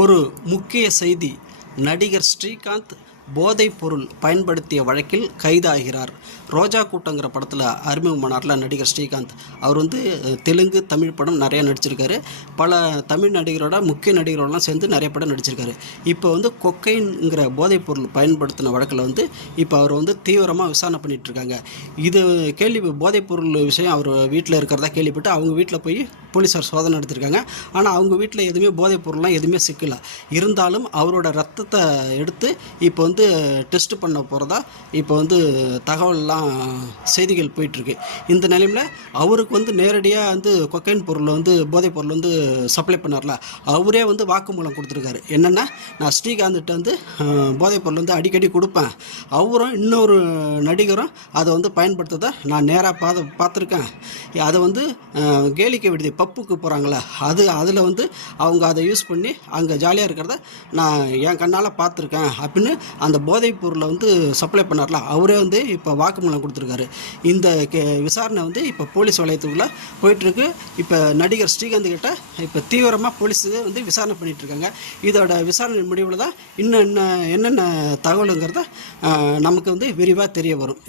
ஒரு முக்கிய செய்தி. நடிகர் ஸ்ரீகாந்த் போதைப் பொருள் பயன்படுத்திய வழக்கில் கைதாகிறார். ரோஜா கூட்டங்கிற படத்தில் அறிமுகமானார்ல நடிகர் ஸ்ரீகாந்த். அவர் தெலுங்கு தமிழ் படம் நிறையா நடிச்சிருக்காரு. பல தமிழ் நடிகரோட முக்கிய நடிகரோடலாம் சேர்ந்து நிறைய படம் நடிச்சிருக்காரு. இப்போ கொக்கைன்ங்கிற போதைப் பொருள் பயன்படுத்தின வழக்கில் இப்போ அவர் தீவிரமாக விசாரணை பண்ணிகிட்ருக்காங்க. இது போதைப் பொருள் விஷயம் அவர் வீட்டில் இருக்கிறதா கேள்விப்பட்டு அவங்க வீட்டில் போய் போலீஸார் சோதனை எடுத்திருக்காங்க. ஆனால் அவங்க வீட்டில் எதுவுமே போதைப் பொருள்லாம் எதுவுமே சிக்கல. இருந்தாலும் அவரோட ரத்தத்தை எடுத்து இப்போ டெஸ்ட் பண்ண போகிறதா இப்போ தகவல்லாம் செய்திகள் போயிட்டுருக்கு. இந்த நிலையில் அவருக்கு நேரடியாக கொக்கைன் பொருள் போதைப் பொருள் சப்ளை பண்ணார்ல, அவரே வாக்குமூலம் கொடுத்துருக்காரு. என்னென்னா, நான் ஸ்ரீகாந்த்கிட்ட போதைப் பொருள் அடிக்கடி கொடுப்பேன், அவரும் இன்னொரு நடிகரும் அதை பயன்படுத்துறதை நான் நேராக பார்த்துருக்கேன். அதை கேளிக்கை விடுதி பப்புக்கு போகிறாங்களே, அதில் அவங்க அதை யூஸ் பண்ணி அங்கே ஜாலியாக இருக்கிறத நான் என் கண்ணால் பார்த்துருக்கேன் அப்படின்னு அந்த போதைப் பொருளை சப்ளை பண்ணார்ல, அவரே இப்போ வாக்குமூலம் கொடுத்துருக்காரு. இந்த விசாரணை இப்போ போலீஸ் வளையத்துக்குள்ளே போயிட்டுருக்கு. இப்போ நடிகர் ஸ்ரீகாந்த் கிட்ட இப்போ தீவிரமாக போலீஸ் விசாரணை பண்ணிகிட்ருக்காங்க. இதோட விசாரணை முடிவில் தான் என்னென்ன தகவலுங்கிறத நமக்கு விரிவாக தெரிய வரும்.